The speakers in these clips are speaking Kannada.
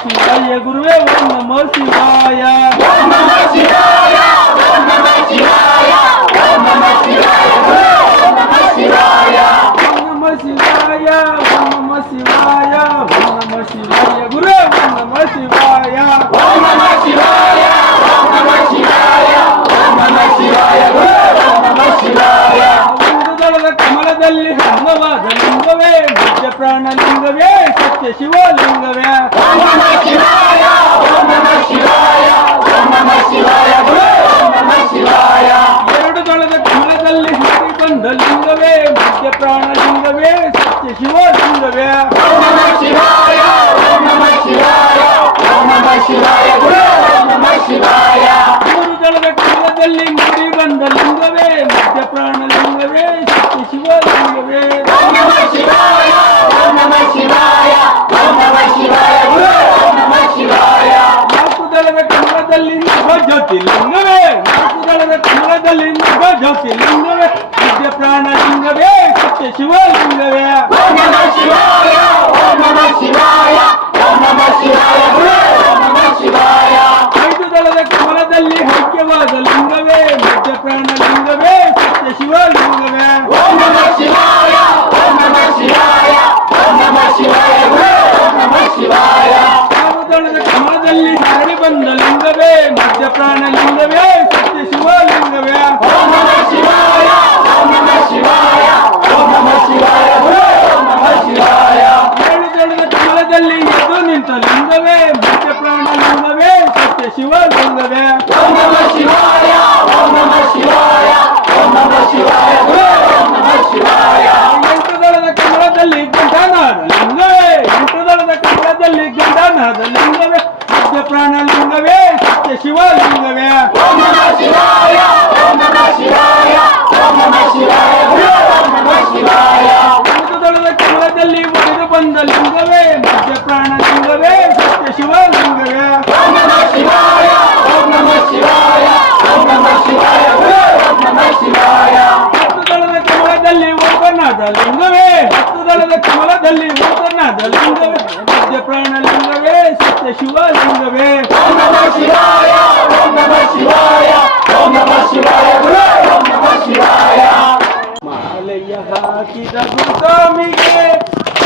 ಶಿವಾಯ ಗುರುವೇ ಓಂ ನಮೋ ಶಿವಾಯ ಓಂ ನಮಃ ಶಿವಾಯ ಓಂ ನಮಃ ಶಿವಾಯ ಓಂ ನಮಃ ಶಿವಾಯ ಓಂ ನಮಃ ಶಿವಾಯ ಓಂ ನಮೋ ಶಿವಾಯ ಓಂ ನಮೋ ಶಿವಾಯ ಓಂ ನಮೋ ಶಿವಾಯ ಗುರುವೇ ಓಂ ನಮೋ ಶಿವಾಯ ಓಂ ನಮಃ ಶಿವಾಯ ಓಂ ನಮಃ ಶಿವಾಯ ಓಂ ನಮಃ ಶಿವಾಯ ಓಂ ನಮಃ ಶಿವಾಯ ಒಂದು ದಳದ ಕಮಲದಲ್ಲಿ ಹನುಮವಾದ ಲಿಂಗವೇ ನಿತ್ಯ ಪ್ರಾಣ ಲಿಂಗವೇ ಸತ್ಯ ಶಿವಲಿಂಗವೇ ಓಂ ನಮಃ ಶಿವಾಯ ಓಂ ನಮಃ ಶಿವಾಯ ಓಂ ನಮಃ ಶಿವಾಯ ಓಂ ನಮಃ ಶಿವಾಯ ಎರಡು ದಳದ ಕಮಲದಲ್ಲಿ ಹರಿ ಬಂದ ಲಿಂಗವೇ ನಿತ್ಯ ಪ್ರಾಣ ಲಿಂಗವೇ ಸತ್ಯ ಶಿವಲಿಂಗವೇ ಓಂ ನಮಃ ಶಿವಾಯ ಓಂ ನಮಃ ಶಿವಾಯ ಓಂ ನಮಃ ಶಿವಾಯ ಓಂ ನಮಃ ಶಿವಾಯ ಮೂರು ದಳದ ಕಮಲದಲ್ಲಿ ಮೂಡಿ ಬಂದ ಲಿಂಗವೇ ಮಧ್ಯ ಪ್ರಾಣ ಲಿಂಗವೇ ಸತ್ಯ ಶಿವಲಿಂಗವೇ ಓಂ ನಮಃ ಶಿವಾಯ ಓಂ ನಮಃ ಶಿವಾಯ ಓಂ ನಮಃ ಶಿವಾಯ ಓಂ ನಮಃ ಶಿವಾಯ ನಾಲ್ಕು ದಳದ ಕಮಲದಲ್ಲಿ ನಭ ಜ್ಯೋತಿಲಿಂಗವೇ ನಾಲ್ಕು ದಳದ ಕಮಲದಲ್ಲಿ ನಭ ಜ್ಯೋತಿಲಿಂಗವೇ ಮಧ್ಯ ಪ್ರಾಣ ಲಿಂಗವೇ ಸತ್ಯ ಶಿವಲಿಂಗವೇ ಓಂ ನಮಃ ಶಿವಾಯ ಓಂ ನಮಃ ಶಿವಾಯ ಓಂ ನಮಃ ಶಿವಾಯ ಓಂ ನಮಃ ಶಿವಾಯ ಐದು ದಳದ ಕಮಲದಲ್ಲಿ ಐಕ್ಯವಾದ ಲಿಂಗವೇ ಮಧ್ಯ ಪ್ರಾಣ ಲಿಂಗವೇ ಸತ್ಯ ಶಿವಲಿಂಗವೇ ಓಂ ನಮಃ ಶಿವಾಯ ಓಂ ನಮಃ ಶಿವಾಯ ಓಂ ನಮಃ ಶಿವಾಯ ಓಂ ನಮಃ ಶಿವಾಯ ಆರು ದಳದ ಕಮಲದಲ್ಲಿ ಹರಡಿ ಬಂದ ಲಿಂಗವೇ ಮಧ್ಯ ಪ್ರಾಣ ಲಿಂಗವೇ ಸತ್ಯ ಶಿವಲಿಂಗವೇ ಓಂ ನಮಃ ಶಿವಾಯ ಓಂ ನಮಃ ಶಿವಾಯ ಓಂ ನಮಃ ಶಿವಾಯ ಓಂ ನಮಃ ಶಿವಾಯ ಏಳು ದಳದ ಕಮಲದಲ್ಲಿ ಎದ್ದು ನಿಂತ ಲಿಂಗವೇ ಮಧ್ಯ ಪ್ರಾಣ ಲಿಂಗವೇ ಸತ್ಯ ಶಿವಲಿಂಗವೇ ಓಂ ನಮಃ ಶಿವಾಯ ಓಂ ನಮಃ ಶಿವಾಯ ಓಂ ನಮಃ ಶಿವಾಯ ಓಂ ನಮಃ ಶಿವಾಯ ಎಂಟು ದಳದ ಕಮಲದಲ್ಲಿ ಗಂಡನಾದ ಲಿಂಗವೇ ಎಂಟು ದಳದ ಕಮಲದಲ್ಲಿ ಗಂಡನಾದ ಲಿಂಗವೇ ಮಧ್ಯ ಪ್ರಾಣ ಲಿಂಗವೇ ಸತ್ಯ ಶಿವಲಿಂಗವೇ ಓಂ ನಮಃ ಶಿವಾಯ ಓಂ ನಮಃ ಶಿವಾಯ ಓಂ ನಮಃ ಶಿವಾಯ ಓಂ ನಮಃ ಶಿವಾಯ ಎಂಟು ದಳದ ಕಮಲದಲ್ಲಿ ಒಡೆದು ಬಂದ ಲಿಂಗವೇ ಮಧ್ಯ ಪ್ರಾಣ ಲಿಂಗವೇ ಸತ್ಯ ಶಿವಲಿಂಗವೇ ಓಂ ನಮಃ ಶಿವಾಯ ಓಂ ನಮಃ ಶಿವಾಯ ಓಂ ನಮಃ ಶಿವಾಯ ಓಂ ನಮಃ ಶಿವಾಯ ಹತ್ತು ದಳದ ಕಮಲದಲ್ಲಿ ಒಬ್ಬನಾದ ಲಿಂಗವೇ ಹತ್ತು ದಳದ ಕಮಲದಲ್ಲಿ ಒಬ್ಬನಾದ ಲಿಂಗವೇ ಮಧ್ಯ ಪ್ರಾಣ ಲಿಂಗವೇ ಸತ್ಯ ಶಿವಲಿಂಗವೇ ಓಂ ನಮಃ ಶಿವಾಯ ಓಂ ನಮಃ ಶಿವಾಯ ಓಂ ನಮಃ ಶಿವಾಯ ಓಂ ನಮಃ ಶಿವಾಯ ಮಾಲೆಯ ಹಾಕಿದ ಗುರುಸ್ವಾಮಿಗೆ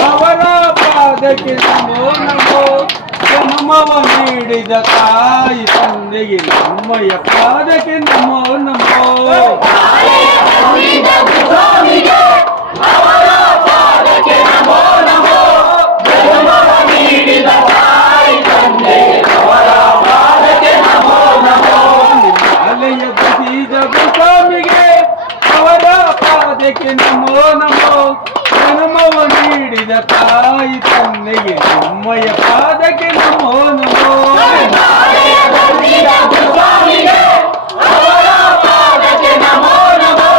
ಅವರ ಪಾದಕ್ಕೆ ನಮೋ ನಮೋ ಜನ್ಮವ ನೀಡಿದ ತಾಯಿ ತಂದೆಗೆ ನಮ್ಮಯ್ಯ ಪಾದಕ್ಕೆ ನಮೋ ನಮೋ ಸ್ವಾಮಿಗೆ ಅವರ ಪಾದಕ್ಕೆ ನಮೋ ನಮೋ ಜನ್ಮವ ನೀಡಿದ ತಾಯಿ ತಂದೆ ಅವರ ಪಾದಕ್ಕೆ ನಮೋ ನಮೋ ಮಾಲೆಯ ಬಸಿದ ಗುರುಸ್ವಾಮಿಗೆ ಅವರ ಪಾದಕ್ಕೆ ನಮೋ ನಮೋ ಜನ್ಮವ ನೀಡಿದ ತಾಯಿ ತಂದೆಗೆ ನಮ್ಮಯ್ಯ ಪಾದಕ್ಕೆ ನಮೋ ನಮೋ ಸ್ವಾಮಿಗೆ ಅವರ ಪಾದಕ್ಕೆ ನಮೋ ನಮೋ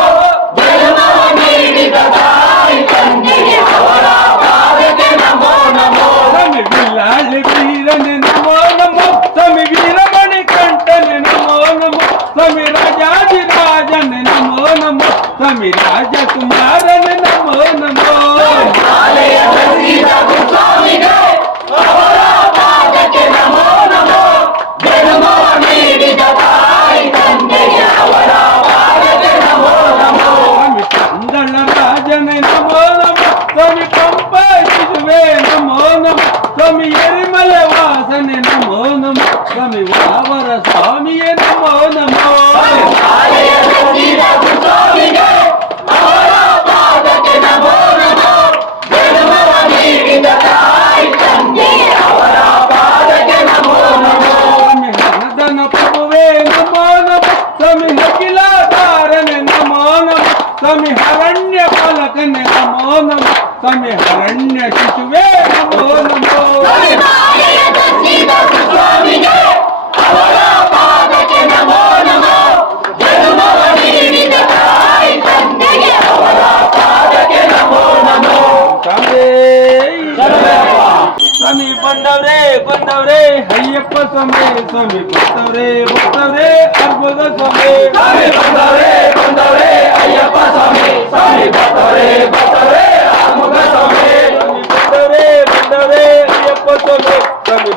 ಜನ್ಮವ ನೀಡಿದ ತಾಯಿ ತಂದೆಗೆ ಅವರ ಪಾದಕ್ಕೆ ನಮೋ ನಮೋ ಸ್ವಾಮಿ ಬಿಲ್ಲಾಳ ವೀರನೆ ನಮೋ ನಮೋ ಸ್ವಾಮಿ ವೀರಮಣಿ ಕಂಠನೆ ನಮೋ ನಮೋ ಸ್ವಾಮಿ ರಾಜಾಧಿರಾಜನೆ ನಮೋ ನಮೋ ಸ್ವಾಮಿ ರಾಜಕುಮಾರನೆ ನಮೋ ನಮೋ ಮಾಲೆಯ ಬಸಿದ ಸ್ವಾಮಿಗೆ ಅವರ ಪಾದಕ್ಕೆ ನಮೋ ನಮೋ ಜನ್ಮವ ನೀಡಿದ ತಾಯಿ ತಂದೆಗೆ ಅವರ ಪಾದಕ್ಕೆ ನಮೋ ನಮೋ ಸ್ವಾಮಿ ಕಂದಳ ರಾಜನೆ ನಮೋ ನಮೋ ಸ್ವಾಮಿ ಪಂಪ ಶಿಶುವೆ ನಮೋ ನಮೋ ಸ್ವಾಮಿ ಎರಿಮಲೆ ವಾಸನೆ ನಮೋ ನಮೋ ಸ್ವಾಮಿ ವಾವರ ಸ್ವಾಮಿಯೇ ನಮೋ ನಮೋ ಮಾಲೆಯ ಬಸಿದ ಸ್ವಾಮಿಗೆ ಅವರ ಪಾದಕ್ಕೆ ನಮೋ ನಮೋ ಜನ್ಮವ ನೀಡಿದ ತಾಯಿ ತಂದೆಗೆ ಅವರ ಪಾದಕ್ಕೆ ನಮೋ ನಮೋ ಸ್ವಾಮಿ ಹನದನ ಪ್ರಭುವೇ ನಮೋ ನಮೋ ಸ್ವಾಮಿ ಅಖಿಲಾಧಾರನೆ ನಮೋ ನಮೋ ಸ್ವಾಮಿ ಹರಣ್ಯ ಪಾಲಕನೆ ನಮೋ ನಮೋ ಸ್ವಾಮಿ ಹರಣ್ಯ ಶಿಶುವೇ ನಮೋ ನಮೋ ಮಾಲೆಯ ಬಸಿದ ಸ್ವಾಮಿಗೆ ಅವರ ಪಾದಕ್ಕೆ ನಮೋ ನಮೋ ಜನ್ಮವ ನೀಡಿದ ತಾಯಿ ತಂದೆಗೆ ಅವರ ಪಾದಕ್ಕೆ ನಮೋ ನಮೋ ಸ್ವಾಮಿ ಬಂದವ್ರೆ ಬಂದವ್ರೆ ಅಯ್ಯಪ್ಪ ಸ್ವಾಮಿ ಸ್ವಾಮಿ ಬಂದವ್ರೆ ಅರ್ಬುದ ಸ್ವಾಮಿ ಸ್ವಾಮಿ ಬಂದವ್ರೆ ಅಯ್ಯಪ್ಪ ಸ್ವಾಮಿ ಸ್ವಾಮಿ ಬರ್ತಾರೆ ಆರ್ಮುಗ ಸ್ವಾಮಿ ಸ್ವಾಮಿ ಬಂದವ್ರೆ ಅಯ್ಯಪ್ಪ ಸ್ವಾಮಿ ಸ್ವಾಮಿ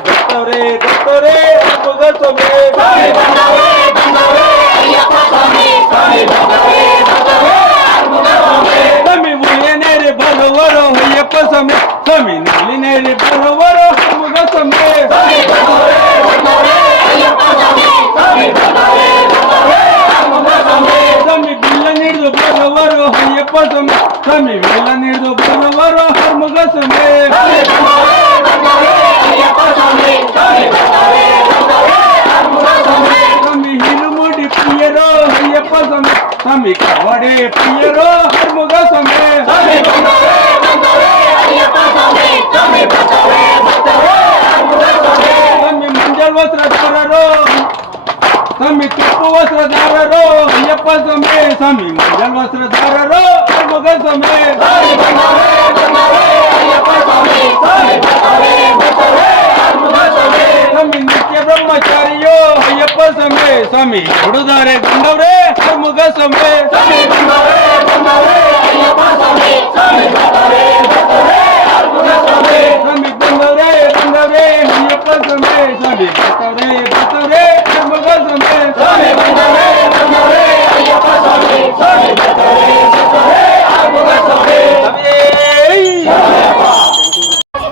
ಸ್ವಾಮಿ ಸ್ವಾಮಿ ವೇಲ ನೀಡಿದು ಬರುವರು ಹರ್ಮುಗ ಸ್ವಾಮಿ ಸ್ವಾಮಿ ಹಿರುಮುಡಿ ಪ್ರಿಯರೋ ಅಯ್ಯಪ್ಪ ಸ್ವಾಮಿ ಸ್ವಾಮಿ ಕವಡೆ ಪ್ರಿಯರೋ ಹರ್ಮುಗ ಸ್ವಾಮಿ ಸ್ವಾಮಿ ಮಂಜಲ್ ವಸ್ತ್ರಧಾರರೋ ಸ್ವಾಮಿ ಕೆಂಪು ವಸ್ತ್ರಧಾರರೋ ಅಯ್ಯಪ್ಪ ಸ್ವಾಮಿ ಸ್ವಾಮಿ ಮಂಜಲ್ ವಸ್ತ್ರಧಾರರೋ ಹರ್ಮುಗ ಸ್ವಾಮಿ ಸ್ವಾಮಿ ನಿತ್ಯ ಬ್ರಹ್ಮಚಾರಿಯೋ ಅಯ್ಯಪ್ಪ ಸ್ವಾಮಿ ಸ್ವಾಮಿ ಹುಡುದಾರೆ ಬಂದವ್ರೆ ಹರ್ಮುಗ ಸ್ವಾಮಿ ಸ್ವಾಮಿ ಬಂದವ್ರೆ ಬಂದವ್ರೆ ಅಯ್ಯಪ್ಪ ಸ್ವಾಮಿ ಸ್ವಾಮಿ ಬರ್ತವ್ರೆ ಹರ್ಮುಗ ಸ್ವಾಮಿ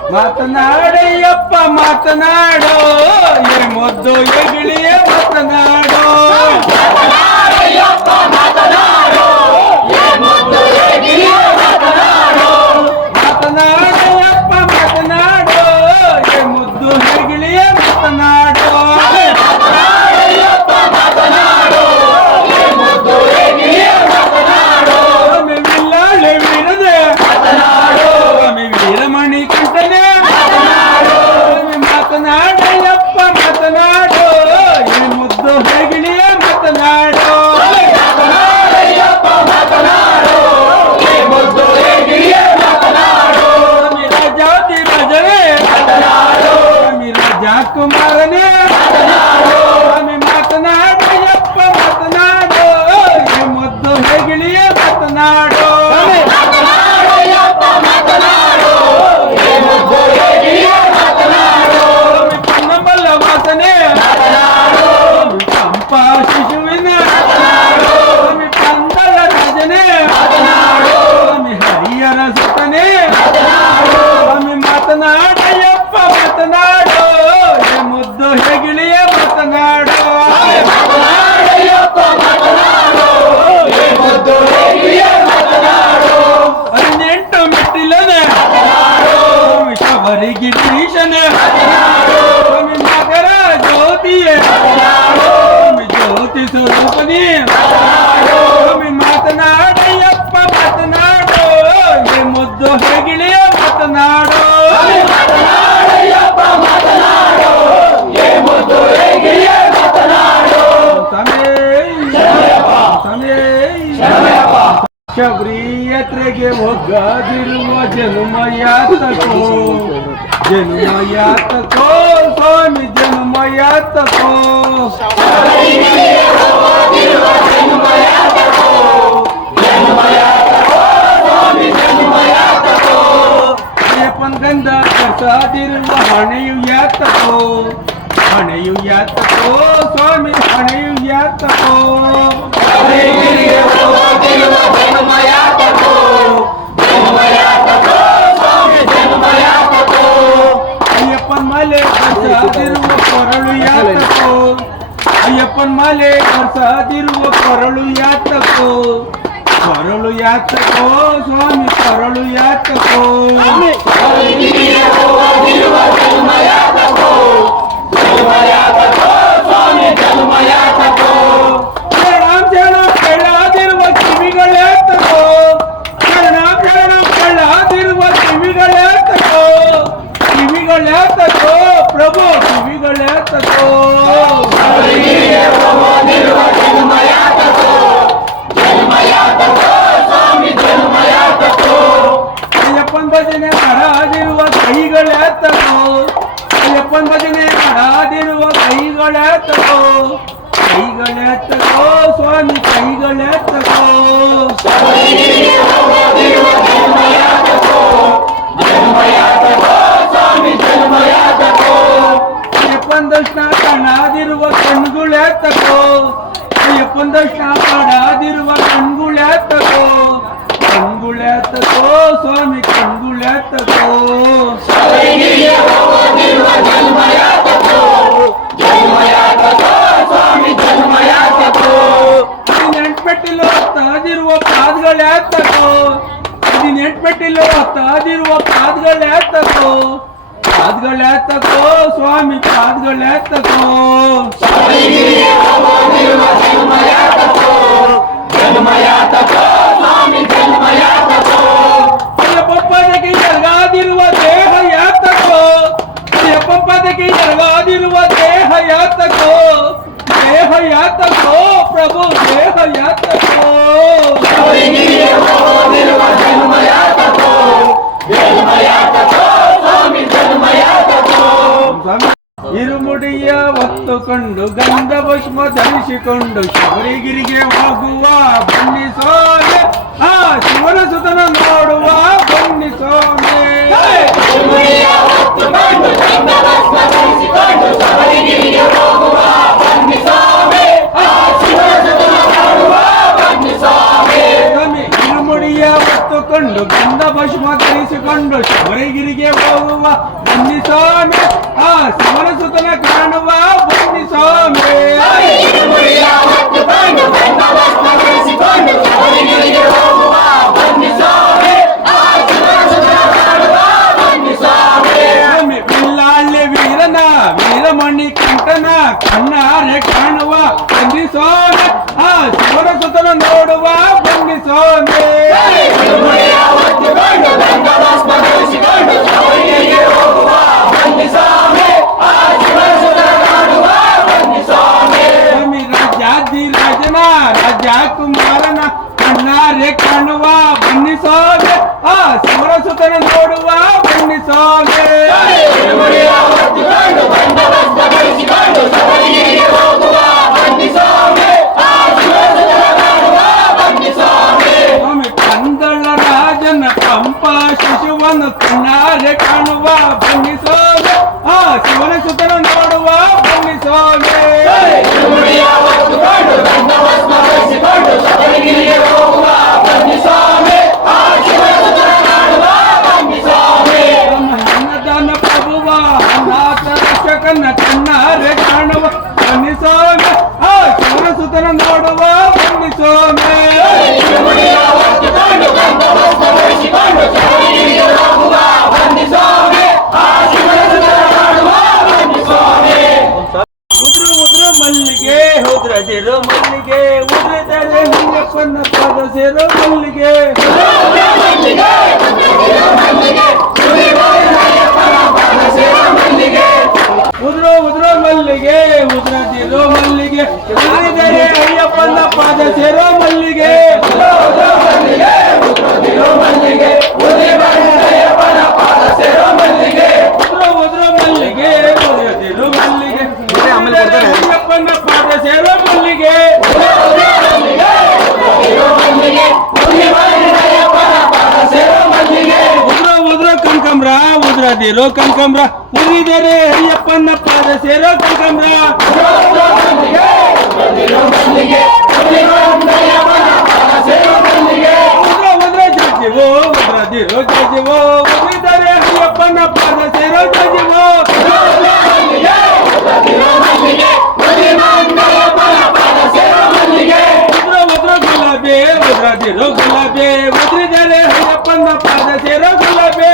ಮಾತನಾಡಯ್ಯಪ್ಪ ಮಾತನಾಡೋ ಏ ಮುದ್ದು ಎಗಿಳಿಯ ಮಾತನಾಡೋ ಮಾತನಾಡಯ್ಯಪ್ಪ ಮಾತನಾಡೋ ಏ ಮುದ್ದು ಹೆಗಿಳಿಯ ಮಾತನಾಡೋ ಸ್ವಾಮಿ ವಿಲ್ಲಾಳೆ ವೀರದೆ ಸ್ವಾಮಿ ವೀರಮಣಿ ಕಂಠನೆ ಸ್ವಾಮಿ ಮಾತನಾಡಯ್ಯಪ್ಪ ಮಾತನಾಡೋ ಏ ಮುದ್ದು ಹೆಗಿಳಿಯ ಮಾತನಾಡೋ ಸ್ವಾಮಿ ರಾಜಾತಿ ರಾಜನೇ ಸ್ವಾಮಿ ರಾಜಕುಮಾರನೇ ಸ್ವಾಮಿ ಮಾತನಾಡಯ್ಯಪ್ಪ ಮಾತನಾಡೋ ಏ ಮುದ್ದು ಹೆಗಿಳಿಯ ಮಾತನಾಡೋ ಸ್ವಾಮಿ ಪನ್ನಬಲ್ಲ ವಾಸನೆ ಸ್ವಾಮಿ ಚಂಪಾ ಶಿಶುವಿನ ಸ್ವಾಮಿ ಪಂದಳ ರಾಜನೇ ಸ್ವಾಮಿ ಹರಿಯರ ಸುತನೇ ಸ್ವಾಮಿ ಮಾತನಾಡಯ್ಯಪ್ಪ ಮಾತನಾಡೋ ಏ ಮುದ್ದು ಹೆಗಿಳಿಯ ಮಾತನಾಡೋ 18 ಮೆಟ್ಟಿಲನೆ ವಿಷವರಿಗಿರೀಶನೆ ಸ್ವಾಮಿ ಮಕರ ಜ್ಯೋತಿಯೇ ಸ್ವಾಮಿ ಜ್ಯೋತಿ ಸ್ವರೂಪನೇ ಸ್ವಾಮಿ ಮಾತನಾಡಯ್ಯಪ್ಪ ಮಾತನಾಡೋ ಏ ಮುದ್ದು ಹೆಗಿಳಿಯ ಮಾತನಾಡೋ ಶಬರಿ ಯಾತ್ರೆಗೆ ಹೋಗದಿರುವ ಜನುಮ ಯಾತಕೋ ಸ್ವಾಮಿ ಜನುಮ ಯಾತಕೋ ಅಯ್ಯಪ್ಪನ ಗಂಧ ಕರ್ಸದಿರುವ ಹಣೆಯು ಯಾತಕೋ ಸ್ವಾಮಿ ಹಣೆಯು ಯಾತಕೋ ಅಯ್ಯಪ್ಪನ ಮಾಲೆ ಕರ್ಸದಿರುವ ಕೊರಳು ಯಾತಕೋ ಅಯ್ಯಪ್ಪನ ಮಾಲೆ ಕರ್ಸದಿರುವ ಕೊರಳು ಯಾತಕೋ ಸ್ವಾಮಿ ಕೊರಳು ಯಾತಕೋ ಶರಣ ಕಳ್ಳಾದಿರುವ ಕಿವಿಗಳ್ಯಾತಕೋ ಕಿವಿಗಳ್ಯಾತಕೋ ಪ್ರಭು ಕಿವಿಗಳ್ಯಾತಕೋ ಅಯ್ಯಪ್ಪನ ಭಜನೆ ಮಾಡದಿರುವ ಕೈಗಳ್ಯಾತಕೋ ಅಯ್ಯಪ್ಪನ ಭಜನೆ ಮಾಡದಿರುವ ಕೈಗಳ್ಯಾತಕೋ ಸ್ವಾಮಿ ಕೈಗಳ್ಯಾತಕೋ ಅಯ್ಯಪ್ಪನ ದರ್ಶನ ಕಾಣದಿರುವ ಕಣ್ಗುಳ್ಯಾತಕೋ ಅಯ್ಯಪ್ಪನ ದರ್ಶನ ಕಾಣದಿರುವ ಕಣ್ಗುಳ್ಯಾತಕೋ ಸ್ವಾಮಿ ಕಣ್ಗುಳ್ಯಾತಕೋ ಮೆಟ್ಟಿಲು ಹತ್ತಾದಿರುವ ಪಾದಗಳ್ಯಾತಕೋ 18 ಮೆಟ್ಟಿಲು ಹತ್ತಾದಿರುವ ಪಾದಗಳ್ಯಾತಕೋ ಪಾದಗಳ್ಯಾತಕೋ ಸ್ವಾಮಿ ಪಾದಗಳ್ಯಾತಕೋ ಪದಕ್ಕೆ ಎರಗಾದಿರುವ ದೇಹ ಯಾತಕೋ ಪದಕ್ಕೆ ಎರಗಾದಿರುವ ದೇಹ ಯಾತಕೋ ದೇಹ ಯಾತಕೋ ಪ್ರಭು ದೇಹ ಯಾತಕೋ ಇರುಮುಡಿಯ ಹೊತ್ತುಕೊಂಡು ಗಂಧ ಭಸ್ಮ ಧರಿಸಿಕೊಂಡು ಶಬರಿಗಿರಿಗೆ ಹೋಗುವ ಬನ್ನಿ ಸ್ವಾಮಿ ಆ ಶಿವನ ಸುತನ ನೋಡುವ ಬನ್ನಿ ಸ್ವಾಮಿ ಸ್ವಾಮಿ ಇರುಮುಡಿಯ ಹೊತ್ತುಕೊಂಡು ಗಂಧ ಭಸ್ಮ ಧರಿಸಿಕೊಂಡು ಶಬರಿಗಿರಿಗೆ ಹೋಗುವ ಬನ್ನಿ ಸ್ವಾಮಿ ಆ ಶಿವನ ಸುತನ ಕಾಣುವ ಬನ್ನಿ ಸ್ವಾಮಿ ಸ್ವಾಮಿ ಬಿಲ್ಲಾಳ್ಳಿ ವೀರನ ವೀರಮಣಿ ಕಂಠನ ಕಣ್ಣಾರೆ ಕಾಣುವ ಬನ್ನಿ ಸ್ವಾಮಿ ಆ ಶಿವನ ಸುತನ ನೋಡುವ ಬನ್ನಿ ಸ್ವಾಮಿ ಸ್ವಾಮಿ ರಾಜಾಧಿರಾಜನ ರಾಜಕುಮಾರನ ಕಣ್ಣಾರೆ ಕಾಣುವ ಬನ್ನಿ ಸ್ವಾಮಿ ಆ ಶಿವನ ಸುತನ ನೋಡುವ ಬನ್ನಿ ಸ್ವಾಮಿ ಸ್ವಾಮಿ ಕಂದಳ ರಾಜನ ಪಂಪ ಶಿಶುವನ ಕಣ್ಣಾರೆ ಕಾಣುವ ಬನ್ನಿ ಸ್ವಾಮಿ ಆ ಶಿವನ ಸುತನ ನೋಡುವ ಬನ್ನಿ ಸ್ವಾಮಿ ಅನ್ನದಾನ ಪ್ರಭುವ ಅನಾಥ ರಕ್ಷಕನ ಕಣ್ಣಾರೆ ಕಾಣುವ ಬನ್ನಿ ಸ್ವಾಮಿ ಆ ಶಿವನ ಸುತನ ನೋಡುವ ಬನ್ನಿ ಸ್ವಾಮಿ ಉದ್ರು ಉದ್ರು ಮಲ್ಲಿಗೆ ಉದ್ರದಿರೋ ಮಲ್ಲಿಗೆ ಉದ್ರದಲ್ಲಿ ನಿಂಗಪ್ಪನ ಪಾದ ಸೇರೋ ಮಲ್ಲಿಗೆ ಉದ್ರು ಉದ್ರು ಮಲ್ಲಿಗೆ ಉದ್ರದಿರೋ ಮಲ್ಲಿಗೆ ಉದ್ರದರೆ ಅಯ್ಯಪ್ಪನ ಪಾದ ಸೇರೋ ಮಲ್ಲಿಗೆ ಉದ್ರು ಉದ್ರು ಮಲ್ಲಿಗೆ ಉದ್ರದಿರೋ ಮಲ್ಲಿಗೆ ಅಯ್ಯಪ್ಪನ ಪಾದ ಸೇರೋ ಮಲ್ಲಿಗೆ ಉದ್ರ ಉದ್ರ ಕನಕಾಂಬ್ರ ಉದ್ರದಿರೋ ಕನಕಾಂಬ್ರ ಉರಿದರೆ ಅಯ್ಯಪ್ಪನ ಪಾದ ಸೇರೋ ಕನಕಾಂಬ್ರ ಉದ್ರ ಉದ್ರ ಜಜ್ಜಿವೋ ಉದ್ರದಿರೋ ಜಜ್ಜಿವೋ ಉರಿದರೆ ಅಯ್ಯಪ್ಪನ ಪಾದ ಸೇರೋ ಜಜ್ಜಿವೋ ಉದ್ರ ಉದ್ರ ಗುಲಾಬಿ ಉದ್ರದಿರೋ ಗುಲಾಬಿ ಉದ್ರಿದರೆ ಅಯ್ಯಪ್ಪನ ಪಾದ ಸೇರೋ ಗುಲಾಬಿ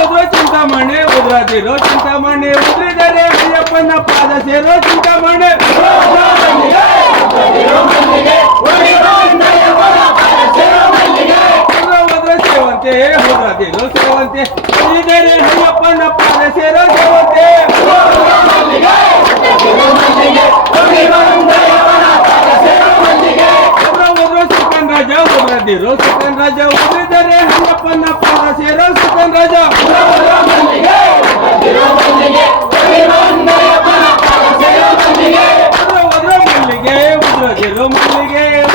ಉದ್ರ ಚಿಂತಾಮಣಿ ಉದ್ರದಿರೋ ಚಿಂತಾಮಣಿ ಉದ್ರಿದರೆ ಅಯ್ಯಪ್ಪನ ಪಾದ ಸೇರೋ ಚಿಂತಾಮಣಿ ಉದ್ರ ಸೇವಂತೆ ಉದ್ರದಿರೋ ಸೇವಂತೆ ಉದ್ರಿದರೆ ಅಯ್ಯಪ್ಪನ ಪಾದ ಸೇರೋ ಸೇವಂತೆ ಉದ್ರ ಸುಕನ್ ರಾಜ ಉದ್ರದಿರೋ ಸುಕನ್ ರಾಜ ಉದ್ರಿದರೆ ಅಯ್ಯಪ್ಪನ ಪಾದ ಸೇರೋ ಸುಕನ್ ರಾಜ ಉದ್ರ ಮಲ್ಲಿಗೆ ಉದ್ರದಿರೋ ಮಲ್ಲಿಗೆ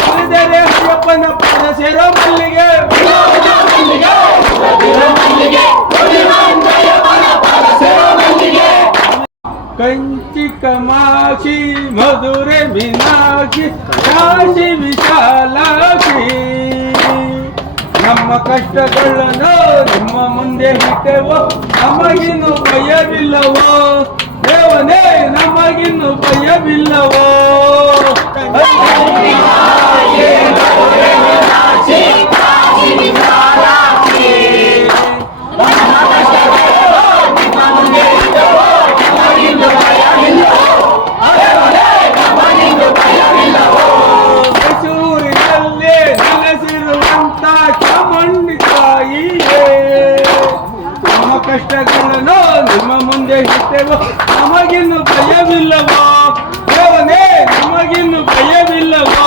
ಉದ್ರಿದರೆ ಅಯ್ಯಪ್ಪನ ಪಾದ ಸೇರೋ ಮಲ್ಲಿಗೆ ಕಂಚಿ ಕಮಾಕ್ಷಿ ಮಧುರೆ ಮೀನಾಕ್ಷಿ ಕಾಶಿ ವಿಶಾಲಾಕ್ಷಿ ನಮ್ಮ ಕಷ್ಟಗಳನ್ನು ನಿಮ್ಮ ಮುಂದೆ ಇಟ್ಟೆವೋ ನಮಗಿನ್ನು ಭಯವಿಲ್ಲವೋ ಭಯವಿಲ್ಲವೋ ಮೈಸೂರಿನಲ್ಲೇ ನೆಲೆಸಿರುವಂತ ಚಾಮುಂಡಿ ತಾಯಿಯೇ ನಮ್ಮ ಕಷ್ಟಗಳನ್ನು ನಿಮ್ಮ ಮುಂದೆ ಇಟ್ಟೆವು ನಮಗಿನ್ನು ಭಯವಿಲ್ಲವೋ ದೇವನೇ ನಮಗಿನ್ನು ಭಯವಿಲ್ಲವೋ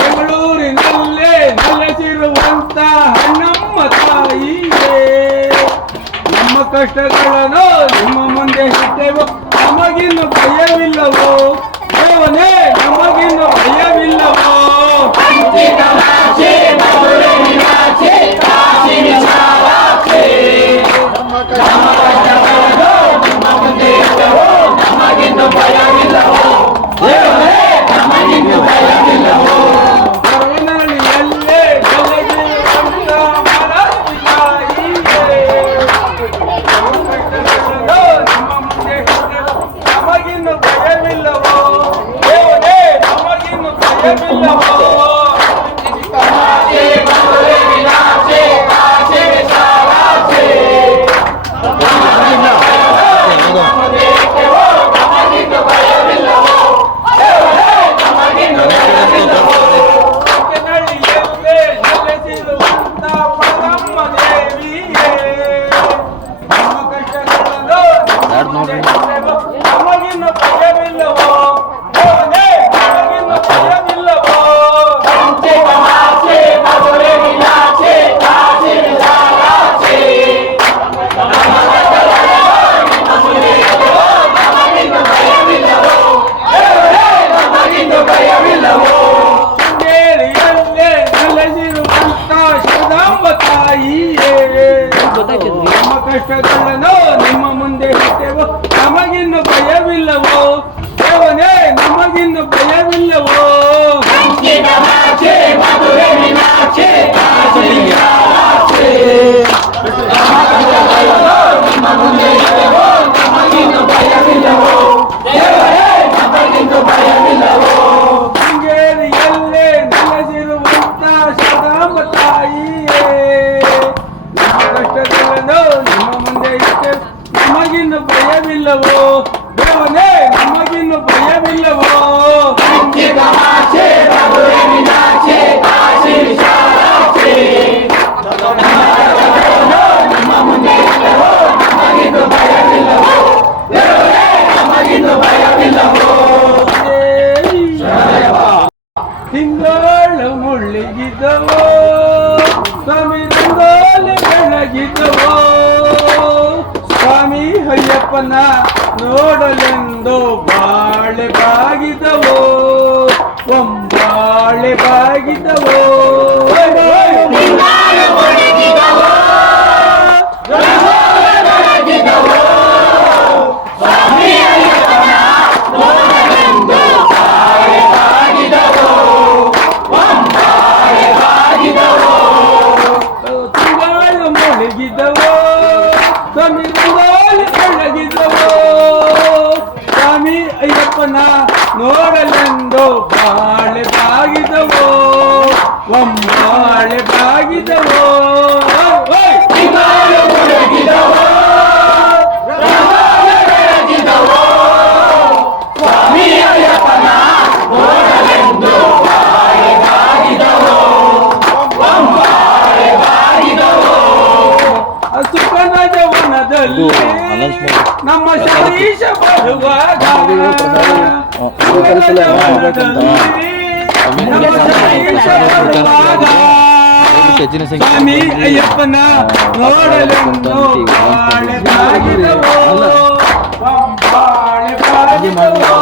ಬೆಂಗಳೂರಿನಲ್ಲೇ ನೆಲೆಸಿರುವಂತ ನಮ್ಮ ತಾಯಿಯೇ ನಮ್ಮ ಕಷ್ಟಗಳನ್ನು ನಿಮ್ಮ ಮುಂದೆ ಇಟ್ಟೆವು ನಮಗಿನ್ನು ಭಯವಿಲ್ಲವೋ ದೇವನೇ ನಮಗಿನ್ನು ಭಯವಿಲ್ಲವೋ ಕರುಣಾಳಿಯಲ್ಲೇ ನೆಲೆಸಿರುವಂತ ಮಹಾರಾಜ ತಾಯಿಯೇ ನಮ್ಮ ಕಷ್ಟಗಳನ್ನು ನಿಮ್ಮ ಮುಂದೆ ಇಟ್ಟೆವು ನಮಗಿನ್ನು ಭಯವಿಲ್ಲವೋ ದೇವನೇ ನಮಗಿನ್ನು ಭಯವಿಲ್ಲವೋ ಕೆನಳಿಯಲ್ಲೇ ನೆಲೆಸಿರುವಂತ ಪರಮ ದೇವಿಯೇ ನಮ್ಮ ಕಷ್ಟಗಳನ್ನು ನಿಮ್ಮ ಮುಂದೆ ಇಟ್ಟೆವು ನಮಗಿನ್ನು ಭಯವಿಲ್ಲವೋ ದೇವನೇ ನಮಗಿನ್ನು ಭಯವಿಲ್ಲವೋ ಶೃಂಗೇರಿಯಲ್ಲೇ ನೆಲೆಸಿರುವಂತ ಶ್ರೀರಾಮ ತಾಯಿಯೇ ನಮ್ಮ ಕಷ್ಟಗಳನ್ನು ನಿಮ್ಮ ಮುಂದೆ ಇಟ್ಟೆವು ನಮಗಿನ್ನು ಭಯವಿಲ್ಲವೋ ದೇವನೇ ನಮಗಿನ್ನು ಭಯವಿಲ್ಲವೋ ಶೃಂಗೇರಿಯಲ್ಲೇ ನೆಲೆಸಿರುವಂತ ಶ್ರೀರಾಮ ತಾಯಿಯೇ ನಮ್ಮ ಕಷ್ಟಗಳನ್ನು ನಿಮ್ಮ ಮುಂದೆ ಇಟ್ಟೆವು ನಮಗಿನ್ನು ಭಯವಿಲ್ಲವೋ ದೇವನೇ ನಮಗಿನ್ನು ಭಯವಿಲ್ಲವೋ ತಿಂಗಳು ಮುಳ್ಳಿಗಿದ್ದವೋ ಸ್ವಾಮಿ ರಂಗೋಲಿ ಬೆಳಗಿದ್ದವೋ ಸ್ವಾಮಿ ಅಯ್ಯಪ್ಪನ ನೋಡಲೆಂದು ಬಾಳೆ ಬಾಗಿದವೋ ಒಂಬಾಳೆ ಬಾಗಿದವೋ ತಿಂಗಳು ಮುಳುಗಿದವೋ ಸ್ವಾಮಿ ರಂಗೋಲಿ ಬೆಳಗಿದವೋ ಸ್ವಾಮಿ ಅಯ್ಯಪ್ಪನ ನೋಡಲೆಂದು ಬಾಳೆ ಬಾಗಿದವೋ ಒಂಬಾಳೆ ಬಾಗಿದವೋ ಸುಖನ ಜವನದಲ್ಲಿ ನಮ್ಮ ಶರೀಶ ಬರುವಾಗ ಸುಖನ ಜವನದಲ್ಲಿ ನಮ್ಮ ಶರೀಶ ಬರುವಾಗ ಸ್ವಾಮಿ ಅಯ್ಯಪ್ಪನ ನೋಡಲೆಂದು ಬಾಳೆ ಬಾಗಿದವೋ ಬಾಳೆ ಬಾಗಿದವೋ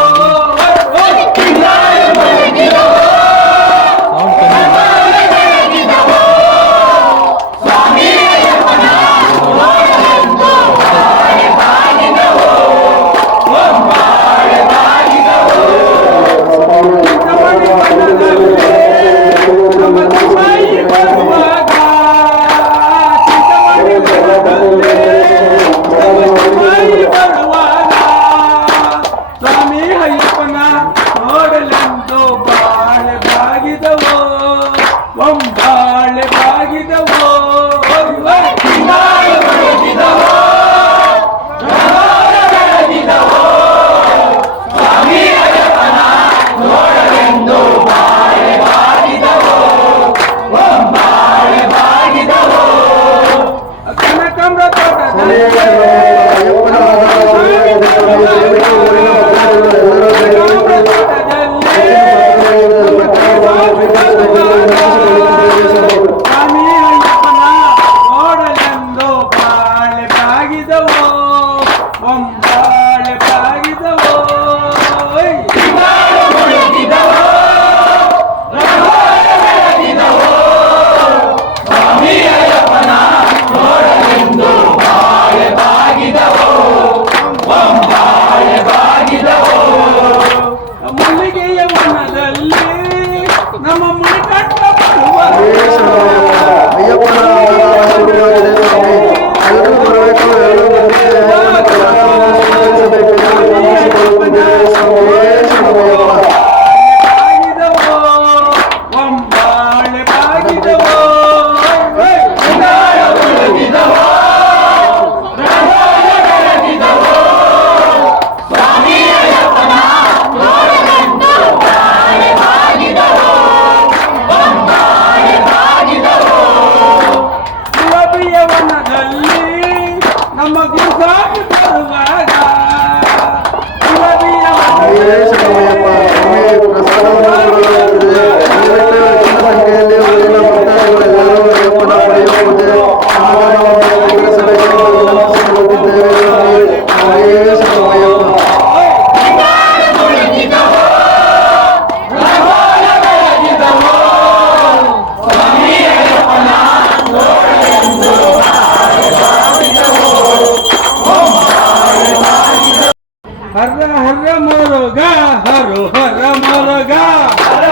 ಹರ ಮುರುಗ ಹರು ಹರ ಮುರುಗ ಹರ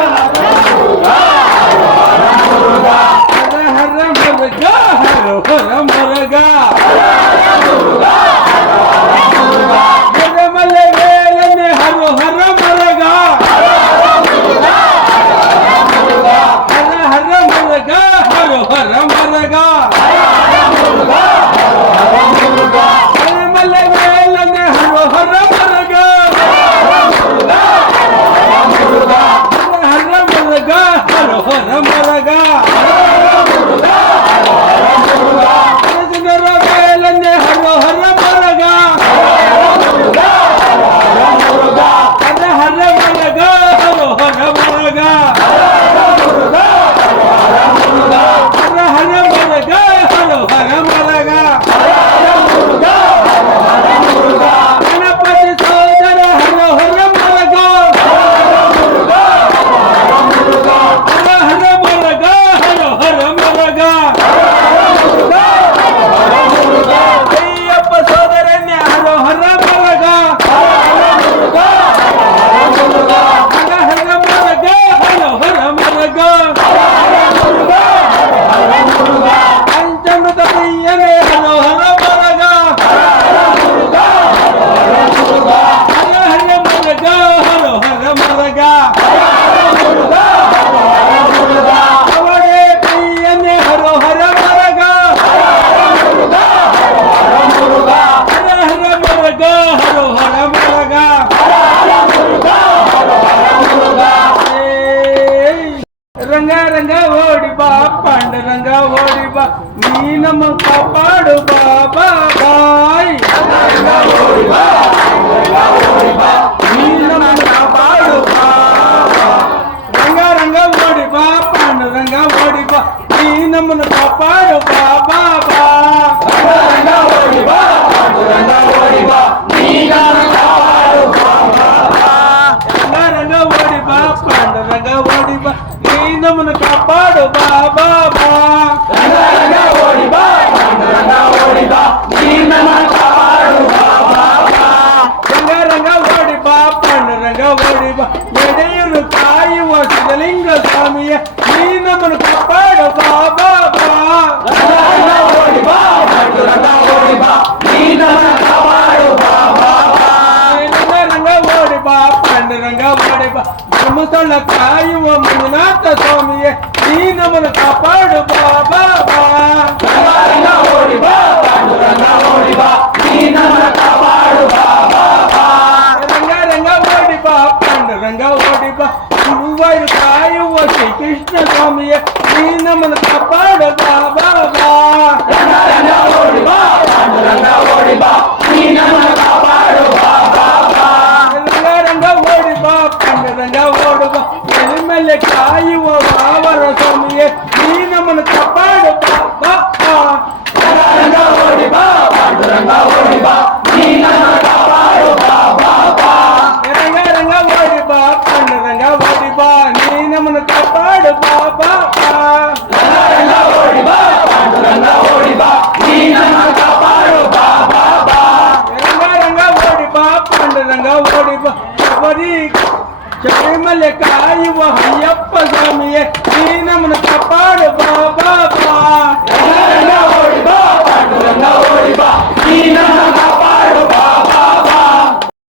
ಹರ ಮುರುಗ ಹರು ಹರ ಮುರುಗ ಮಲೆ ವೇಲನೆ ಹರು ಹರ ಮುರುಗ ಹರ ಹರ ಮುರುಗ ಹರು ಹರ ಮುರುಗ ಮಲೆ ವೇಲನೆ ಹರು ಹರ ಮುರುಗ ಹರ ಮುರುಗ ಹರು ಹರ ಮುರುಗ ಜನರ ವೇಲನೆ ಹರು ಹರ ಮುರುಗ ಹರ ಹರ ಮುರುಗ ಹರು ಹರ ಮುರುಗ ಹರ ಹರ ಮುರುಗ ಹರು ಹರ ಮುರುಗ ಗಣಪತಿ ಸೋದರ ಹರ ಹರ ಮುರುಗ ಹರ ಹರ ಮುರುಗ ಹರ ಹರ ಮುರುಗ ಅಯ್ಯಪ್ಪ ಸೋದರನ್ಯ ಹರ ಹರ ಮುರುಗ ಹರ ಹರ ಮುರುಗ ಹರ ಹರ ಮುರುಗ ಪಂಚಮೃತ ಪ್ರಿಯನೇ ಹರ ಹರ ಮುರುಗ ಹರ ಹರ ಮುರುಗ ಹರ ಹರ ಮುರುಗ ಅವರೇ ಪ್ರಿಯನೇ ಹರ ಹರ ಮುರುಗ ಹರ ಹರ ಮುರುಗ ಹರ ಹರ ಮುರುಗ ರಂಗ ರಂಗ ಓಡಿ ಬಾ ಪಾಂಡುರಂಗ ಓಡಿ ಬಾ ನೀ ನಮ್ಮ ಕಾಪಾಡು ಬಾಬಾ ಬಾಯ್ ನೀ ನಮ್ಮ ಕಾಪಾಡು ಬಾ ರಂಗ ರಂಗ ಓಡಿ ಬಾ ಪಾಂಡುರಂಗ ಓಡಿ ಬಾ ನೀ ನಮ್ಮನ್ನು ಕಾಪಾಡು ಬಾಬಾ ಬಾ ರಂಗ ಓಡಿ ಬಾ ಪಾಂಡುರಂಗ ಓಡಿ ಬಾ ನೀ ನಮ್ಮನ್ನು ಕಾಪಾಡು ಬಾಬಾ ರಂಗ ರಂಗ ಓಡಿ ಬಾ ಪಾಂಡುರಂಗ ಓಡಿ ಬಾ ನೀ ನಮ್ಮನ್ನು ಕಾಪಾಡು ಬಾಬಾ ಬಾ ರಂಗ ಓಡಿ ಬಾ ಪಾಂಡುರಂಗ ಓಡಿ ಬಾ ನೀ ನಮ್ಮನ್ನು ಕಾಪಾಡು ಬಾಬಾ ಬಾ ರಂಗ ರಂಗ ಓಡಿ ಬಾ ಪಾಂಡುರಂಗ ಓಡಿ ಬಾ ಎಡೆಯನ್ನು ಕಾಯುವ ಸಿದ್ಧಲಿಂಗ ಸ್ವಾಮಿಯ ನೀ ನಮ್ಮನ್ನು ಕಾಪಾಡು ಬಾಬಾ ಬಾ ರಂಗ ಓಡಿ ಬಾ ಪಾಂಡುರಂಗ ಓಡಿ ಬಾ ನೀ ನಮ್ಮನ್ನು ಕಾಪಾಡು ಬಾಬಾ ಬಾ ರಂಗ ಓಡಿ ಬಾ ಪಾಂಡುರಂಗ ಓಡಿ ಬಾ ಧರ್ಮಸ್ಥಳ ಕಾಯುವ ಮಂಜುನಾಥ ಸ್ವಾಮಿಯೇ ನೀ ನಮ್ಮನ್ನು ಕಾಪಾಡು ಬಾಬಾ ಬಾ ರಂಗ ಓಡಿ ಬಾ ಪಾಂಡುರಂಗ ಓಡಿ ಬಾ ನೀ ನಮ್ಮನ್ನು ಕಾಪಾಡು ಬಾಬಾ ಬಾ ರಂಗ ರಂಗ ಓಡಿ ಬಾ ಪಾಂಡುರಂಗ ಓಡಿ ಬಾ ಗುರುವಾಯೂರು ಕಾಯುವ ಶ್ರೀಕೃಷ್ಣ ಸ್ವಾಮಿಯೇ ನೀ ನಮ್ಮನ್ನು ಕಾಪಾಡು ಬಾಬಾ ಬಾ ರಂಗ ಓಡಿ ಬಾ ಪಾಂಡುರಂಗ ಓಡಿ ಬಾ ನೀ ನಮ್ಮನ್ನು ಕಾಪಾಡು ಬಾಬಾ ಬಾ ರಂಗ ಓಡಿ ಬಾ ಪಾಂಡುರಂಗ ಓಡಿ ಬಾ ಮೇಲೆ ಕಾಯುವ ಬಾವರ ಸ್ವಾಮಿಯೇ ನೀ ನಮ್ಮನ್ನು ಕಾಪಾಡು ಬಾಬಾ ಬಾ ರಂಗ ಓಡಿ ಬಾ ಪಾಂಡುರಂಗ ಓಡಿ ಬಾ ನೀ ನಮ್ಮನ್ನು ಕಾಪಾಡು ಬಾಬಾ ಬಾ ರಂಗ ರಂಗ ಓಡಿ ಬಾ ಪಾಂಡುರಂಗ ಓಡಿ ಬಾ ನೀ ನಮ್ಮನ್ನು ಕಾಪಾಡು ಬಾಬಾ ಬಾ ರಂಗ ಓಡಿ ಬಾ ಪಾಂಡುರಂಗ ಓಡಿ ಬಾ ನೀ ನಮ್ಮನ್ನು ಕಾಪಾಡು ಬಾಬಾ ಬಾ ರಂಗ ರಂಗ ಓಡಿ ಬಾ ಪಾಂಡುರಂಗ ಓಡಿ ಬಾ ಶಬರಿಮಲೆ ಕಾಯುವ ಅಯ್ಯಪ್ಪ ಸ್ವಾಮಿಯೇ ನೀ ನಮ್ಮನ್ನು ಕಾಪಾಡು ಬಾಬಾ ಬಾ ರಂಗ ಓಡಿ ಬಾ ಪಾಂಡುರಂಗ ಓಡಿ ಬಾ ನೀ ನಮ್ಮನ್ನು